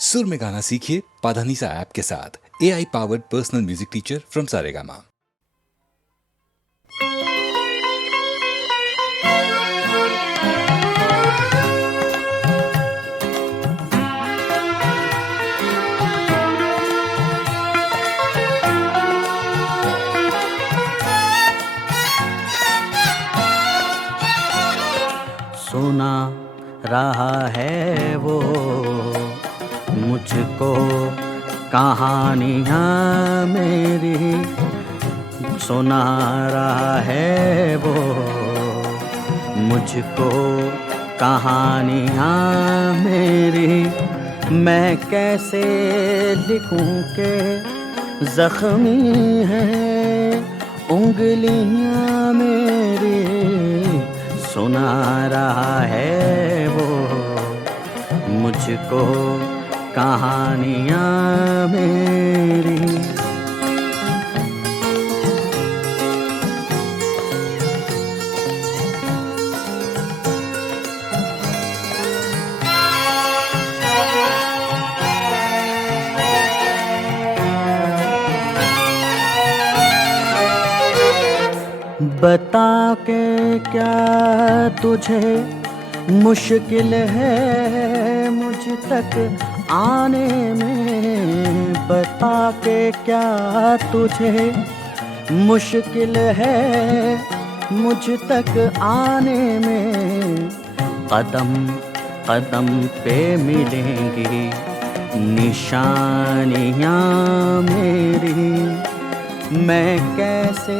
सुर में गाना सीखिए पाधानीसा ऐप के साथ। AI powered personal music teacher from Saregama. सुना रहा है वो मुझको कहानियाँ मेरी, सुना रहा है वो मुझको कहानियाँ मेरी। मैं कैसे लिखूं के ज़ख्मी हैं उंगलियाँ मेरी, सुना रहा है वो मुझको कहानियाँ मेरी। बता के क्या तुझे मुश्किल है मुझ तक आने में, बता के क्या तुझे मुश्किल है मुझ तक आने में। कदम कदम पे मिलेंगी निशानियाँ मेरी, मैं कैसे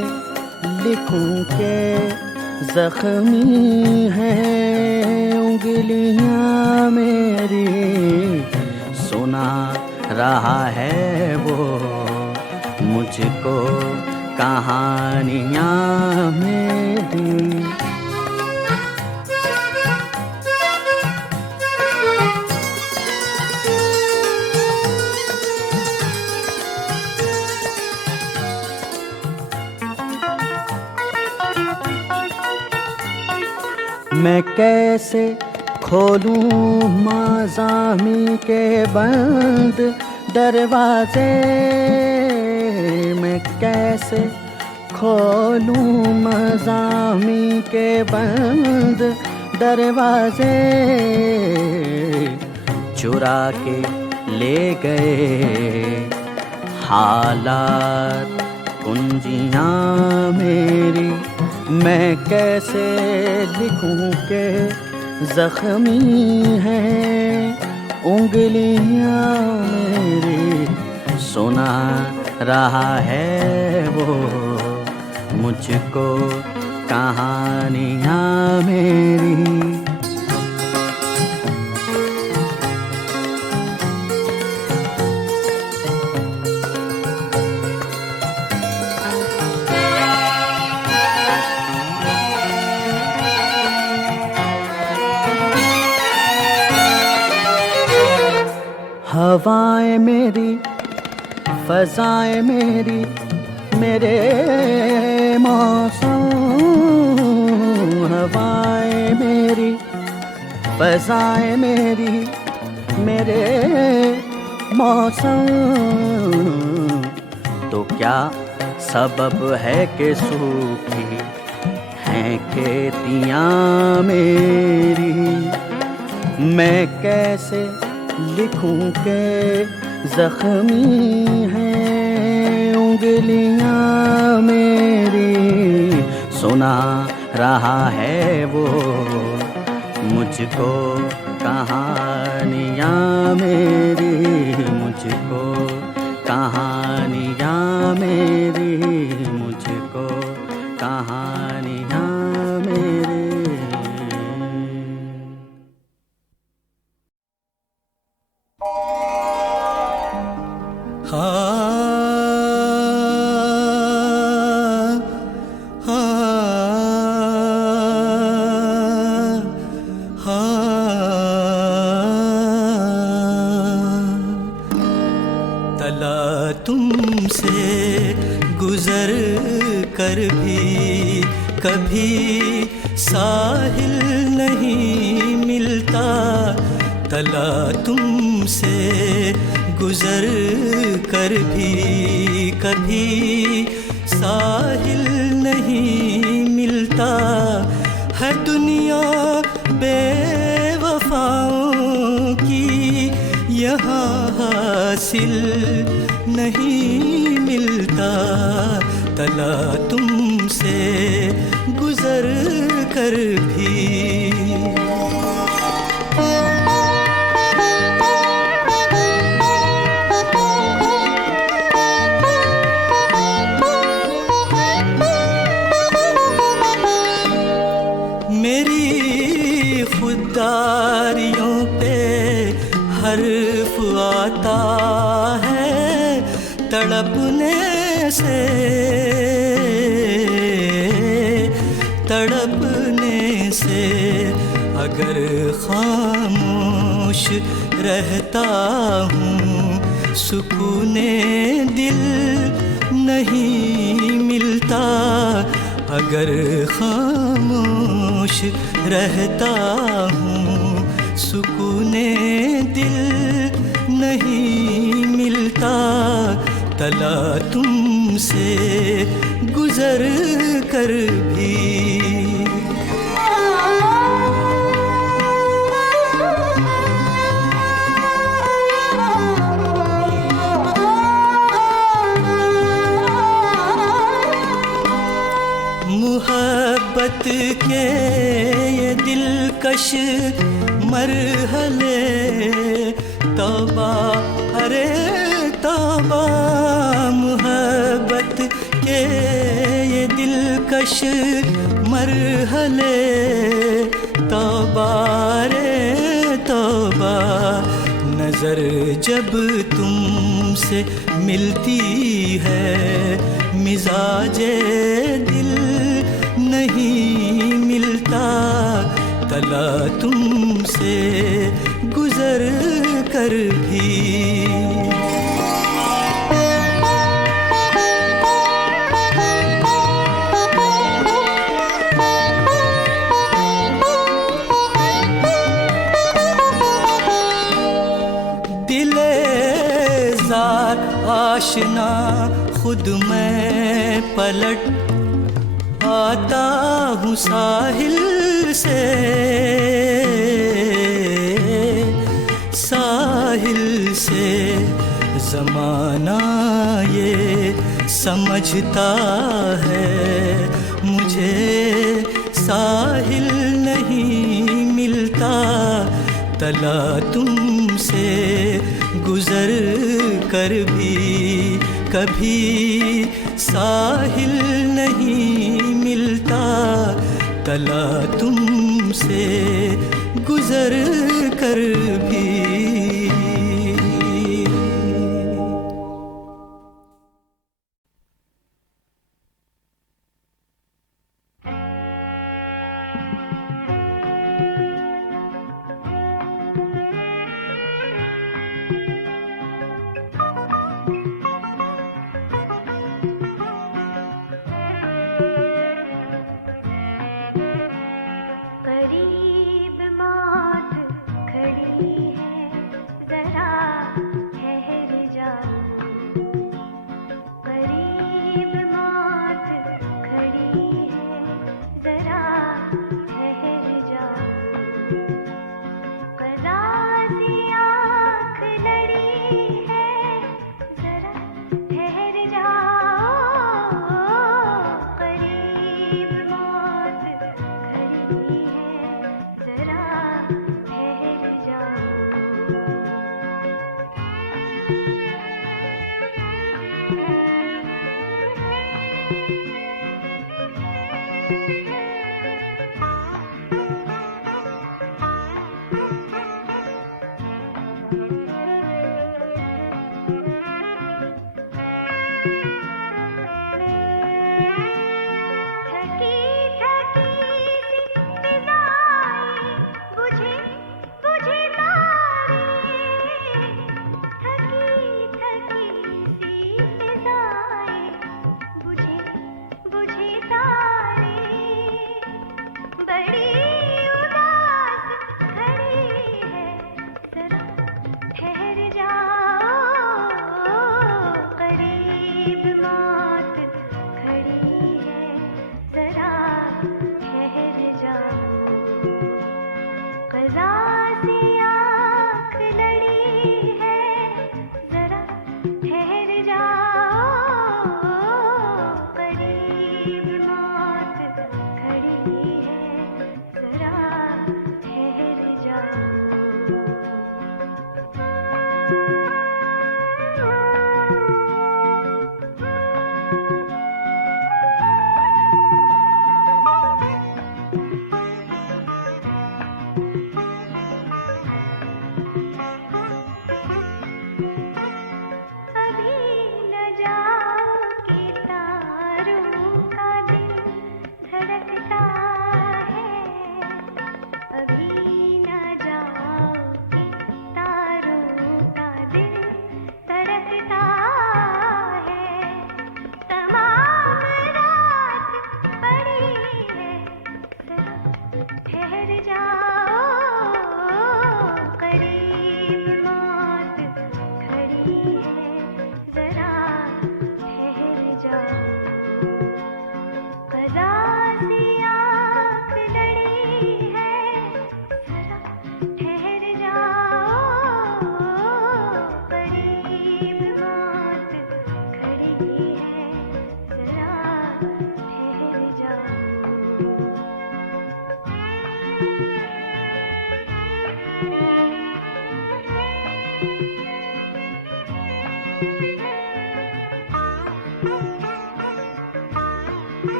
लिखूं के ज़ख्मी हैं उंगलियाँ मेरी, सुना रहा है वो मुझको कहानियाँ मेरी। मैं कैसे खोलूं माज़ामी के बंद दरवाजे, मैं कैसे खोलूं माज़ामी के बंद दरवाजे। चुरा के ले गए हालात कुंजियाँ मेरी, मैं कैसे लिखूं के ज़ख्मी हैं उंगलियाँ मेरी, सुना रहा है वो मुझको कहानियाँ मेरी। हवाएं मेरी फ़ज़ाएं मेरी मेरे मौसम, हवाएं मेरी फ़ज़ाएं मेरी मेरे मौसम। तो क्या सबब है कि सूखी हैं खेतियाँ मेरी, मैं कैसे लिखूं के ज़ख्मी हैं उंगलियाँ मेरी, सुना रहा है वो मुझको कहानियाँ मेरी, मुझको कहानियाँ मेरी, मुझको कहानियाँ मेरी। तला तुमसे गुजर कर भी कभी साहिल नहीं मिलता, तला तुमसे गुजर कर भी कभी साहिल नहीं मिलता है दुनिया बेवफाओं की यहाँ हासिल नहीं मिलता तला तुमसे गुजर कर भी खुदारियों पे हर्फ आता है तड़पने से अगर खामोश रहता हूँ सुकूने दिल नहीं मिलता अगर खामोश रहता हूँ सुकूने दिल नहीं मिलता तला तुमसे गुजर कर भी मोहब्बत के ये दिलकश मरहले तौबा अरे तौबा मोहब्बत के ये दिलकश मरहले तौबा रे तौबा नज़र जब तुमसे मिलती है मिजाजे दिल नहीं मिलता तला तुमसे गुजर कर भी दिले ज़ार आशना खुद मैं पलट आता हूँ साहिल से ज़माना ये समझता है मुझे साहिल नहीं मिलता तला तुमसे गुजर कर भी कभी साहिल नहीं मिलता तला तुमसे गुजर कर भी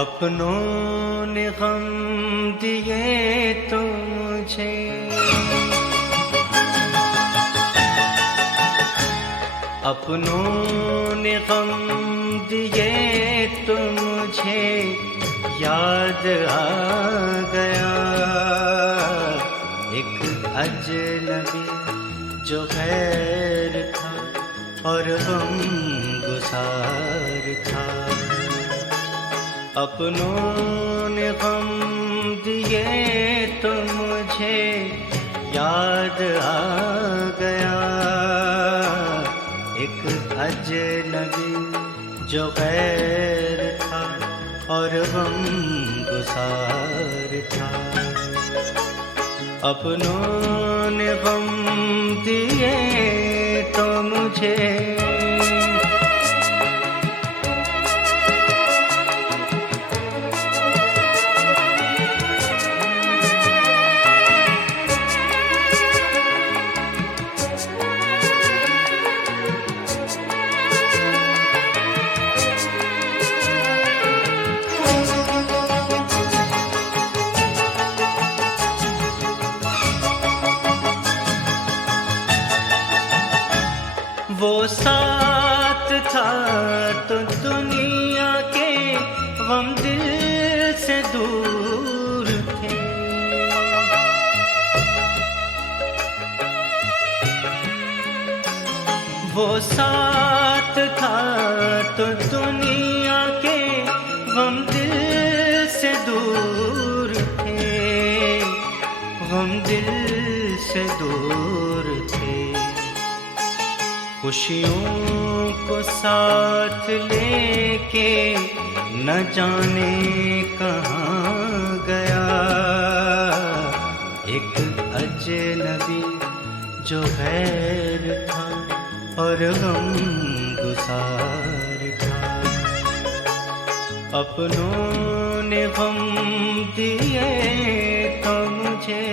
अपनों ने गम दिए तो मुझे, अपनों ने गम दिए तो मुझे याद आ गया एक अजनबी जो गैर था और गम गुसार था। अपनों ने गम दिए तो मुझे याद आ गया एक अजनबी जो गैर था और गम गुसार था। अपनों ने गम दिए तो मुझे, वो साथ था तो दुनिया के गम दिल से दूर थे। वो साथ था तो दुनिया के गम दिल से दूर थे, गम दिल से दूर थे। खुशियों को साथ लेके न जाने कहाँ गया एक अजनबी जो गैर था और गम गुसार था। अपनों ने गम दिए तो मुझे,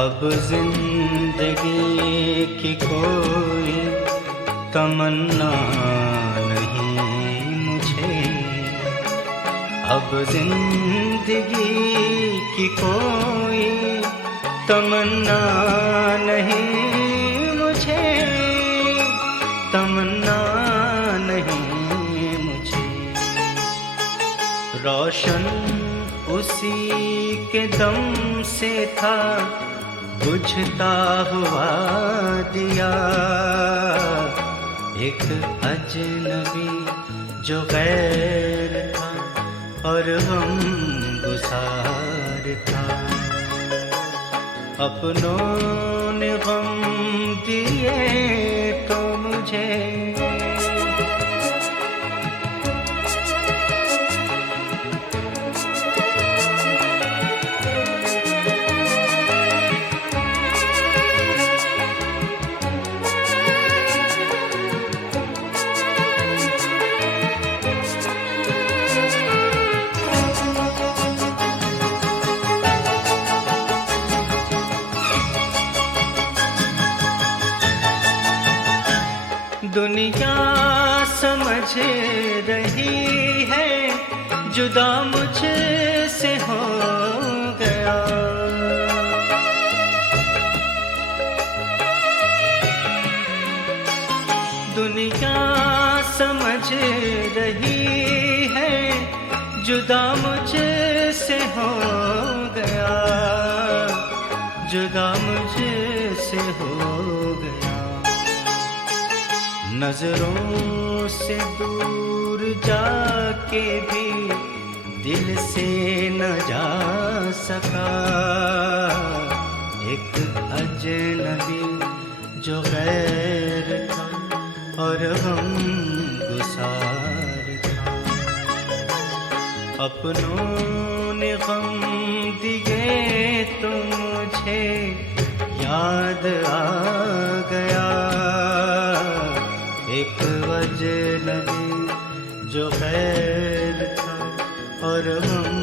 अब जिंदगी की कोई तमन्ना नहीं मुझे। अब जिंदगी की कोई तमन्ना नहीं मुझे, तमन्ना नहीं मुझे। रोशन उसी के दम से था, बुझता हुआ दिया। एक अजनबी जो गैर था और हम गुसार था। अपनों ने गम दिए तो मुझे, दुनिया समझ रही है जुदा मुझसे हो गया। दुनिया समझ रही है जुदा मुझसे हो गया, जुदा मुझसे हो गया। नजरों से दूर जाके भी दिल से न जा सका। एक अजनबी जो गैर था और हम गुसार था। अपनों ने गम दिए तो मुझे याद आ गया। एक अजनबी जो गैर था और हम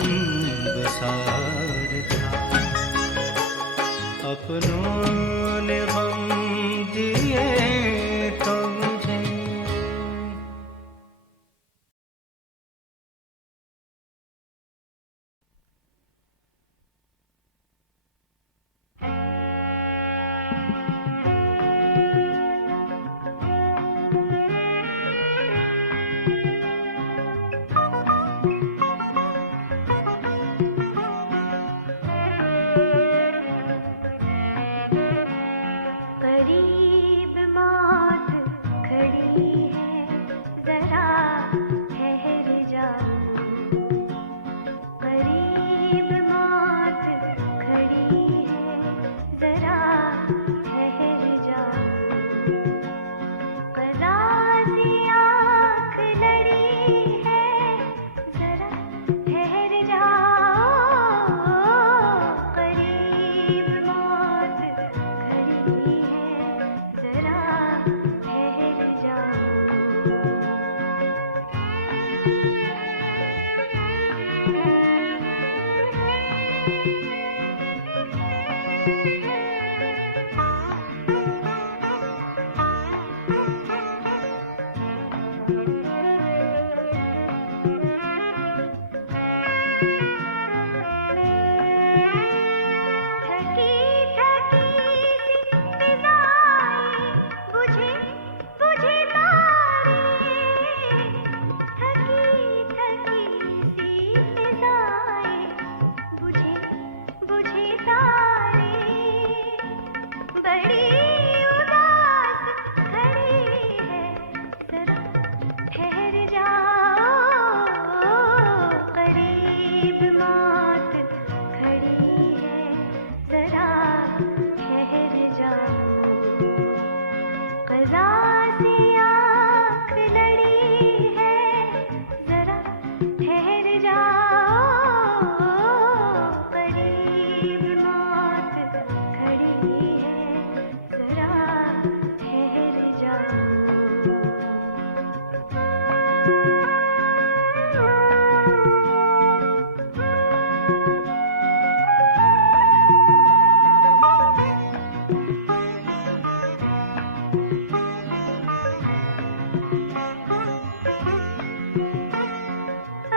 गुसार था। अपनों ने गम दिए तो मुझे। ठहर जाओ, करीब मौत खड़ी है, जरा ठहर जाओ।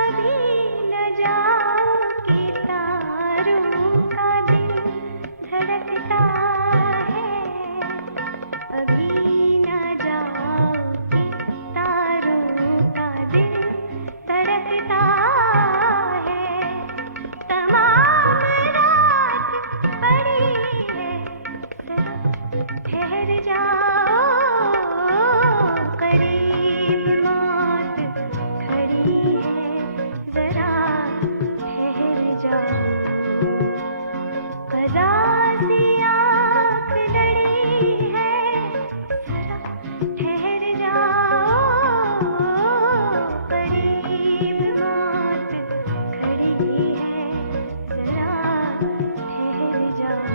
अभी न जाओ कि तारों का दिल धड़कता है, अभी न जाओ कि तारों का दिल धड़कता है। तमाम रात पड़ी है, जरा ठहर जाओ, करीब मौत खड़ी है, जरा ठहर जाओ। कज़ा सी आँख लड़ी है, जरा ठहर जाओ, करीब मौत खड़ी है, जरा ठहर जाओ।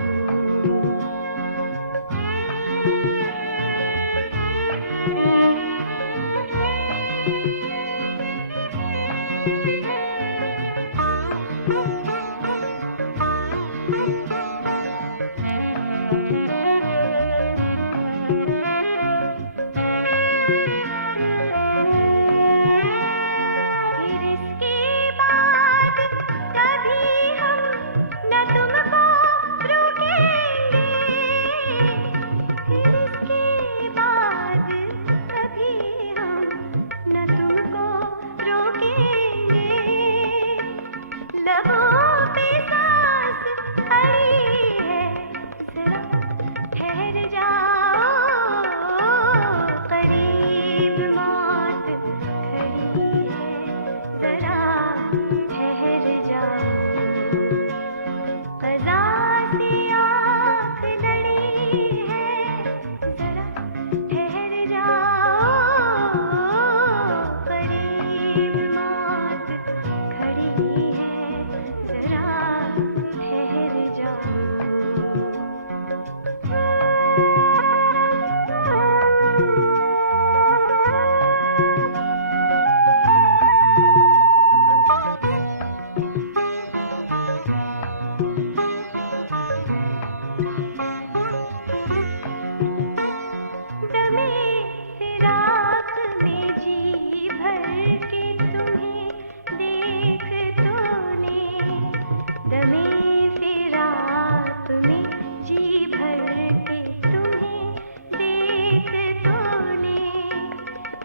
फिर इसके बाद कभी हम न तुमको रोकेंगे, फिर इसके बाद कभी हम न तुमको रोकेंगे। लबों पे सांस अड़ी है, जरा ठहर जाओ, करीब मौत खड़ी है, जरा ठहर जाओ। कज़ा सी आँख लड़ी है, जरा ठहर जाओ, करीब मौत खड़ी है, जरा ठहर जाओ। दमे फिराक में जी भर के तुम्हें देख तो ने, दमे फिराक में जी भर के तुम्हें देख तो ने।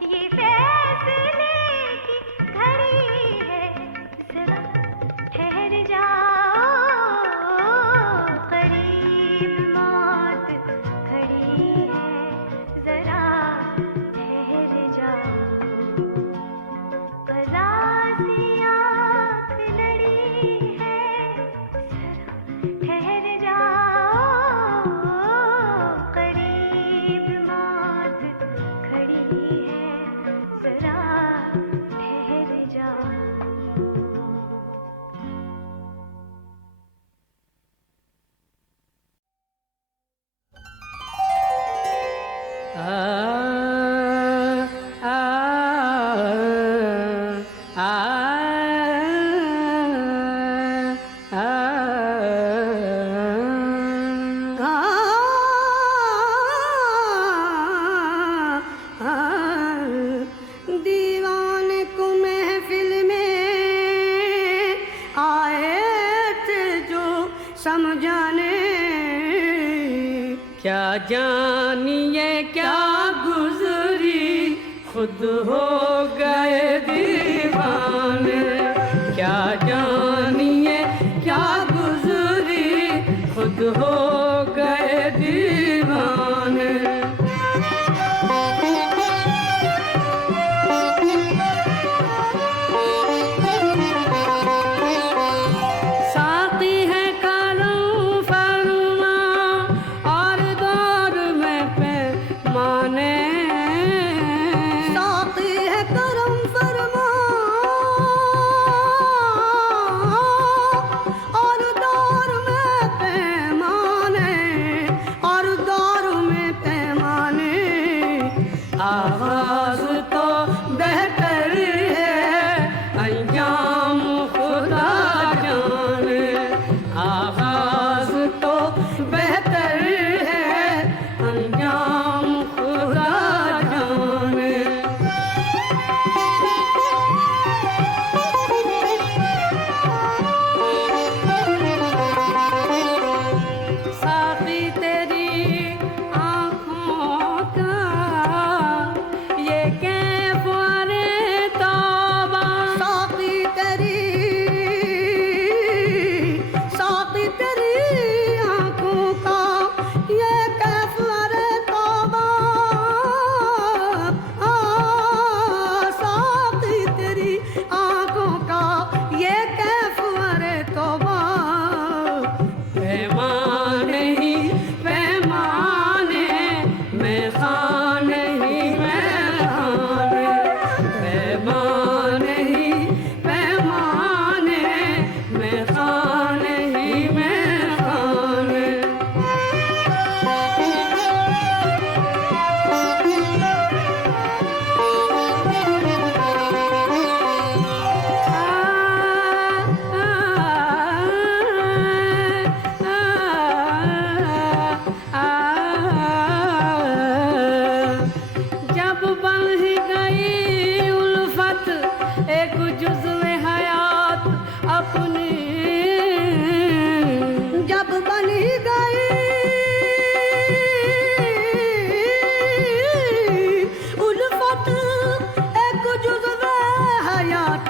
ये फैसले की घड़ी है, जरा ठहर जाओ, करीब मौत खड़ी है, जरा ठहर जाओ। कज़ा सी आँख लड़ी है, जरा ठहर जाओ, करीब मौत खड़ी है, जरा ठहर जाओ। दीवाने को महफिल में आए थे जो समझाने, क्या जानिए क्या गुजरी, खुद हो गए दीवाने। क्या जानिए क्या गुजरी, खुद हो गए दीवाने। साथी है कालम फरमा और दौर में पैमाने, साथी है करम फरमा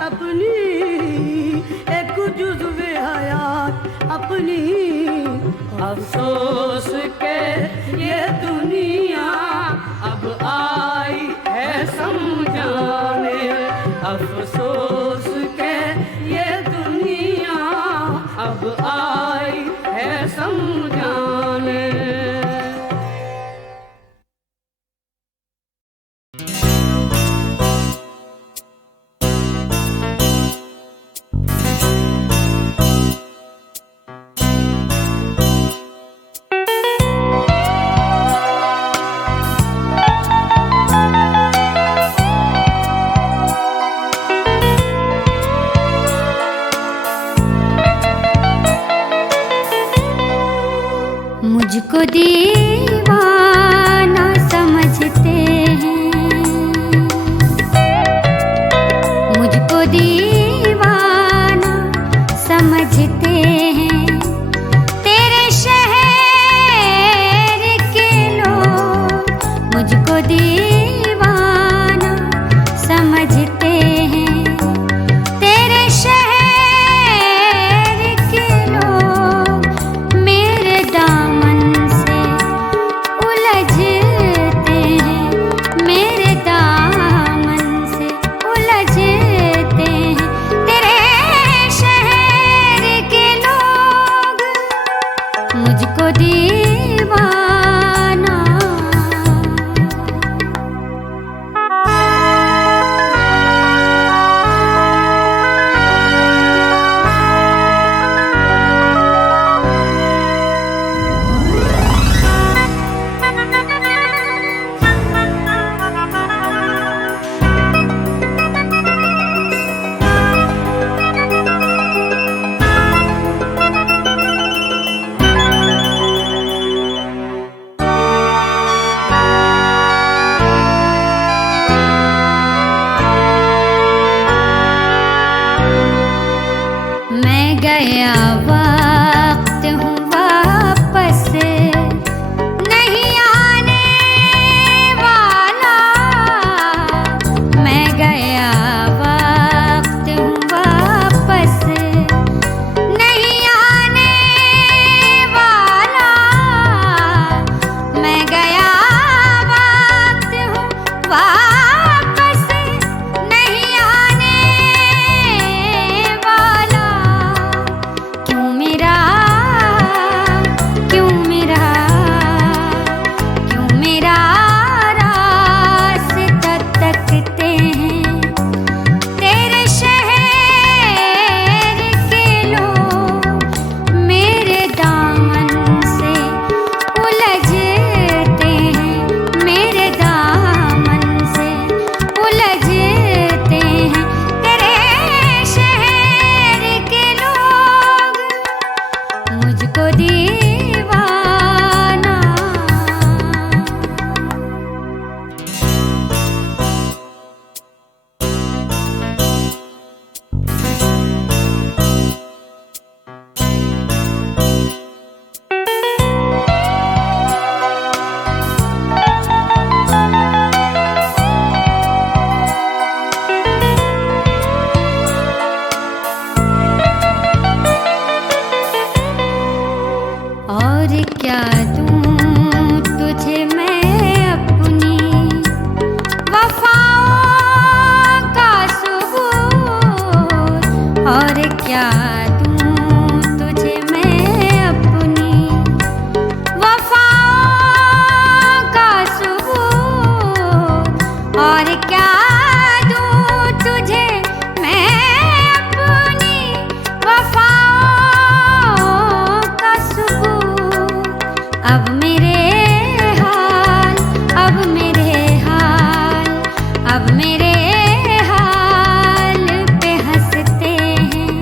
अपनी, एक जुज़्वे हयात अपनी। अफसोस के ये दुनिया अब आई है समझाने, अफसोस के ये दुनिया अब आई है समझाने। मुझको दीवाना समझते हैं, मुझको दीवाना समझते हैं, तेरे शहर के लोग मुझको दीवाना समझते हैं, तेरे शहर के लोग मेरे दामन से उलझते हैं, मेरे दामन से उलझते हैं, तेरे शहर के लोग मुझको दीवाना। मैं गया वक्त हूँ वापस नहीं आने वाला, मैं गया वक्त हूँ वापस नहीं आने वाला, मैं गया वक्त हूँ वापस नहीं आने वाला। क्यों मेरा क्यों मेरा क्यों मेरा रास्ता तकते हैं, तेरे शहर के लोग मेरे दामन से उलझते हैं, मेरे दामन से उलझते हैं, तेरे शहर के लोग मुझको दीवाना। और क्या दूँ तुझे मैं अपनी वफाओं का सबूत, और क्या दूँ तुझे मैं अपनी वफाओं का सबूत, और क्या दूँ तुझे मैं अपनी वफाओं का सबूत। अब मेरे हाल अब मेरे हाल अब मेरे हाल पे हंसते हैं,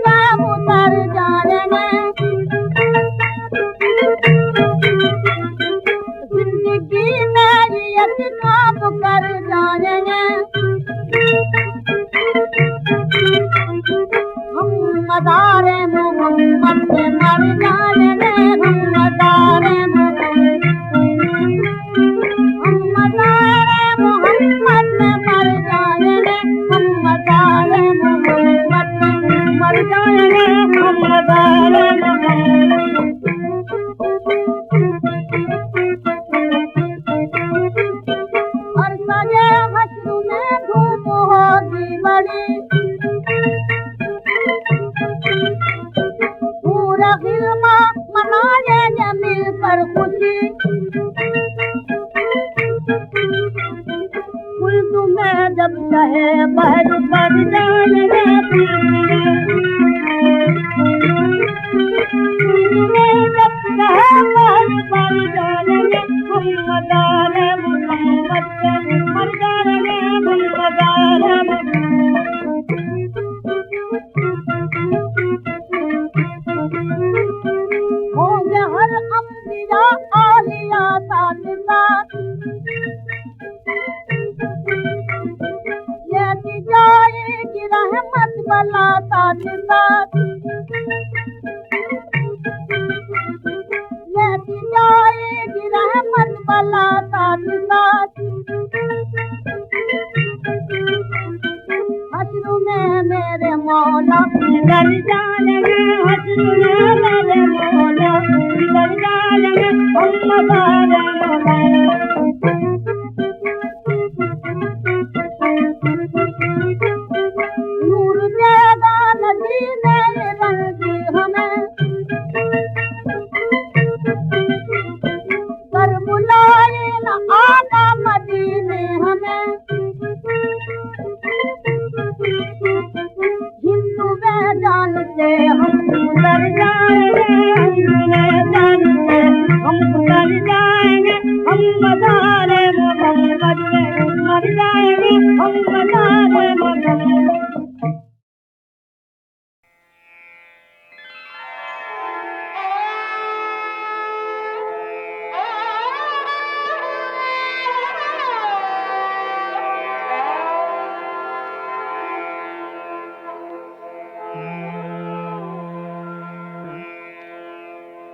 काम उतर जाएंगे, जिंदगी में ये काम कर जाएंगे। हम मदारे मोहम्मद पे मर जाएंगे, हम मदारे मोहम्मद पे मर जाएंगे, हम मदारे मोहम्मद पे मर जाएंगे, हम मदारे मोहम्मद। और सजे हश्र में धूम होगी बड़ी, पूरा गिलमा मनाएंगे मिलकर खुशी। कुल्लू में जब चाहे बहर पड़ जाएंगे, कुल्लू में जब चाहे बहर पड़ जाएंगे, हम मदारे मोहम्मद पे मर जाएंगे, हम मदारे मोहम्मद। होंगे हर अंबिया आलिया साथ साथ, लेती जाएगी रहमत बला साथ साथ, लेती जाएगी रहमत बला साथ साथ। हश्र में मेरे मौला डर जाएंगे, हश्र में मेरे मौला डर जाएंगे, हम मदारे मोहम्मद। नूर देगा नदी ने बंदी हमें, कर बुलाए न आका मदीने हमें। हिंदू मैदान से हम उतर जाएंगे, हिंदू मैदान से हम उतर जाएंगे, हम मदारे मोहम्मद में मर जाएंगे, हम मदारे मोहम्मद।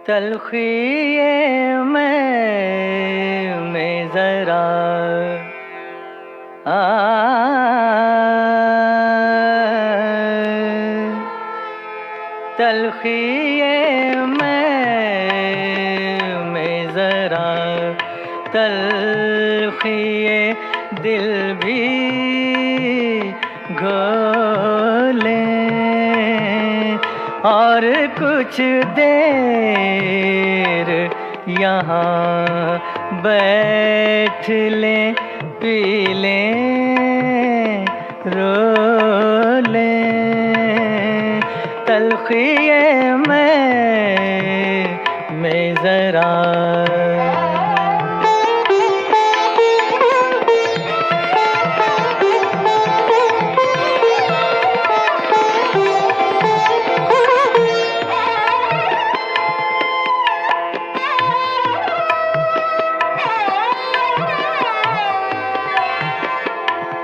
तलखिए में जरा तलखिए में जरा तलखिए दिल भी घोले, और कुछ देर यहाँ बैठ ले, पी ले, रो ले। तलखिए में जरा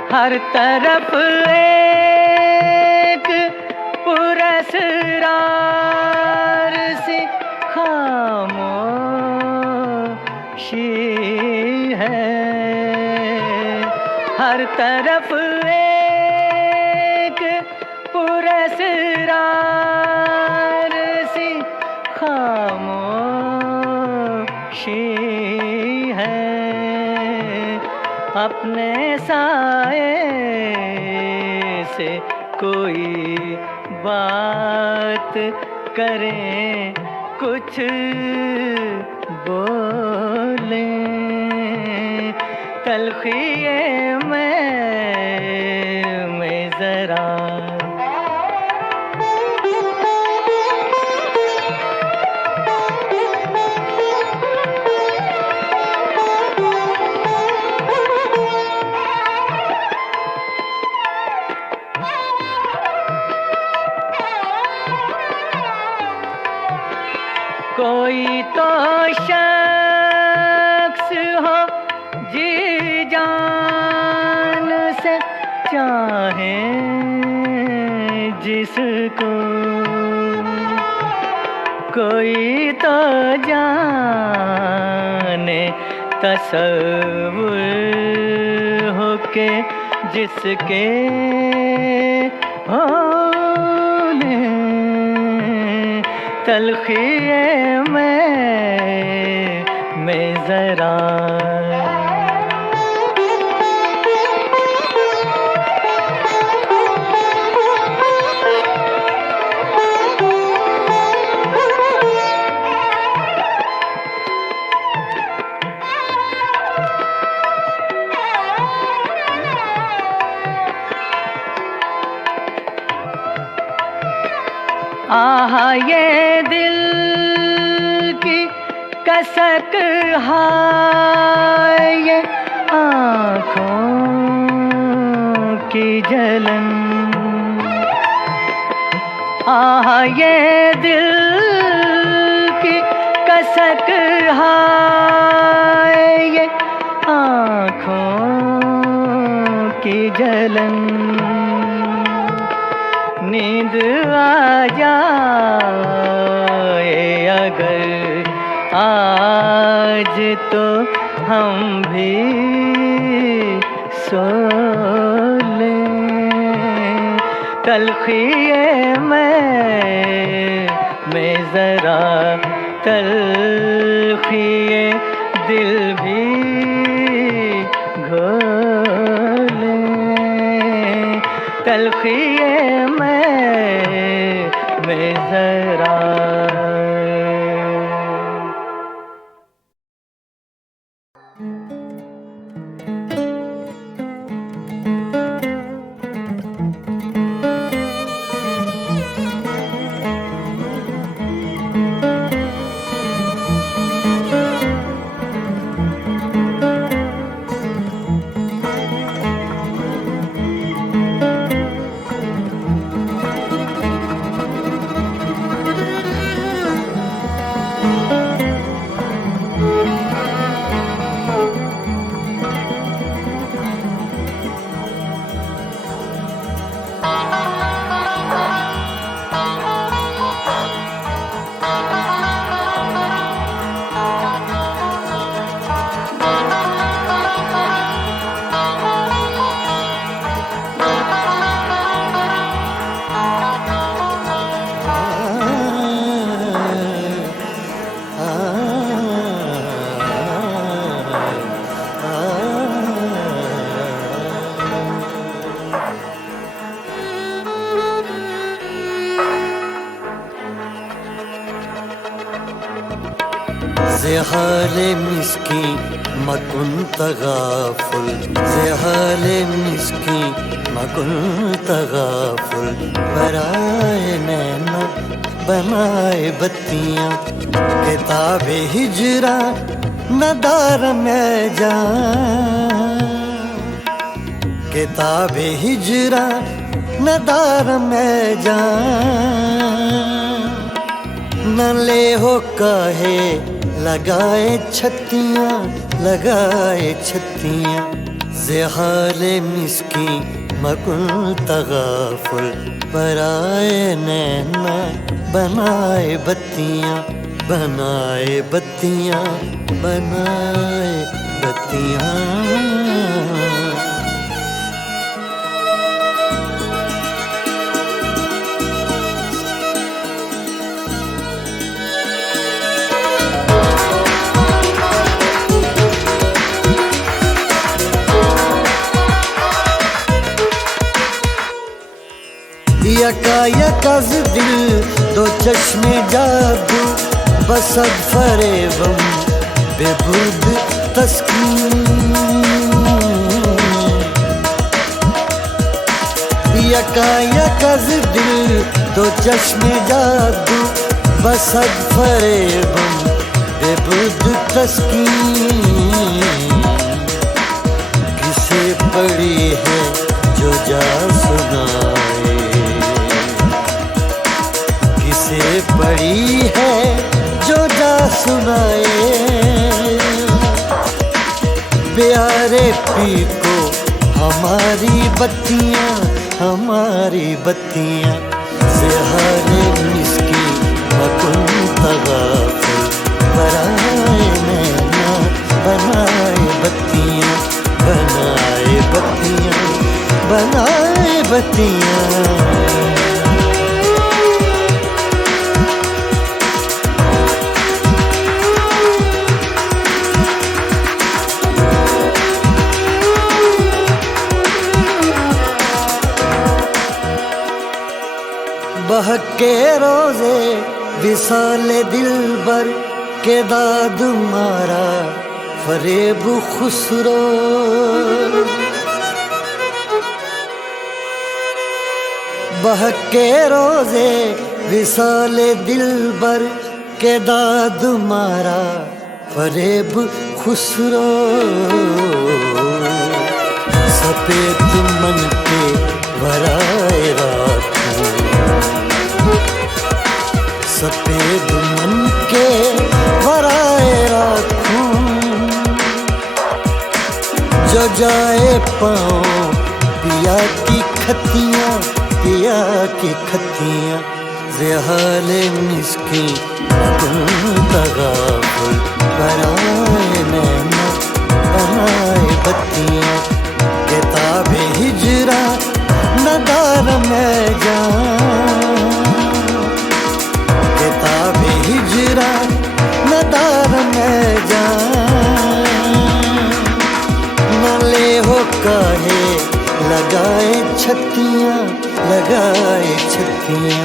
हर तरफ एक पुरस्कार सी खामोशी है, हर तरफ एक पुरस्कार सी खामोशी है। अपने साए से कोई बात करें, कुछ बोलें। तलखिए में जरा कोई तो शख्स हो जी जान से चाहे जिसको, कोई तो जाने तसव्वुर हो के जिसके होने तलखिए में जरा आहा ये दिल की कसक हाय ये आँखों की जलन, आहा ये दिल की कसक हाय ये आँखों की जलन। नींद आ जाए अगर आज तो हम भी सो लें, तलखिए में जरा तलखिए दिल भी घोले, तलखिए में जरा। ज़हाल मिस्की मकुन तगाफुल, ज़हाल मिस्की मकुन तगाफुल, बराए नैना बनाए बत्तियाँ, किताबे हिजरा नदार में जान, किताबे हिजरा नदार में जान, न ले हो काहे लगाए छत्तियाँ, लगाए छत्तियाँ, ज़हाल मिस्की मकुन तगाफुल, बराए नैना बनाए बत्तियाँ, बनाए बत्तियाँ, बनाए बत्तियाँ। यकायकज़ दिल दो चश्मे जादू बसद फरेबम बेबुर्द तस्कीन, यकायकज़ दिल दो चश्मे जादू बसद फरेबम बेबुर्द तस्कीन, किसे पड़ी है जो जा सुनाए, किसे पड़ी है जो सुनाए। प्यारे पी को हमारी बत्तियाँ, हमारी बत्तियाँ से हारे मिस्की मकुन तगाफुल बनाए नैना, बनाए बत्तियाँ, बनाए बत्तियाँ, बनाए बत्तियाँ। बहके रोजे विसाले दिलबर के दाद मारा फरेब खुसरो। बहके रोजे विसाले दिलबर के दाद मारा फरेब खुसरो। सफेद मन के वराए रात, सफेद मन के वराए राखूं, जो जाए पाँव पिया की खतियाँ, पिया की खतियाँ ज़हाले मिस्की मकुन तगाफुल बनाए नैना, बनाए बत्तियाँ। किताबे हिजरा नदार में जाऊं, किताबे हिजरा नदार में जाऊं। न ले हो काहे लगाए छत्तियाँ, लगाए छत्तियाँ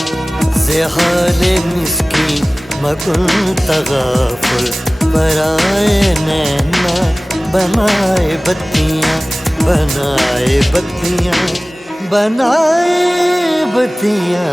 ज़हाले मिस्की मकुन तगाफुल बनाए नैना, बनाए बत्तियाँ, बनाए बत्तियाँ, बनाए बत्तियाँ।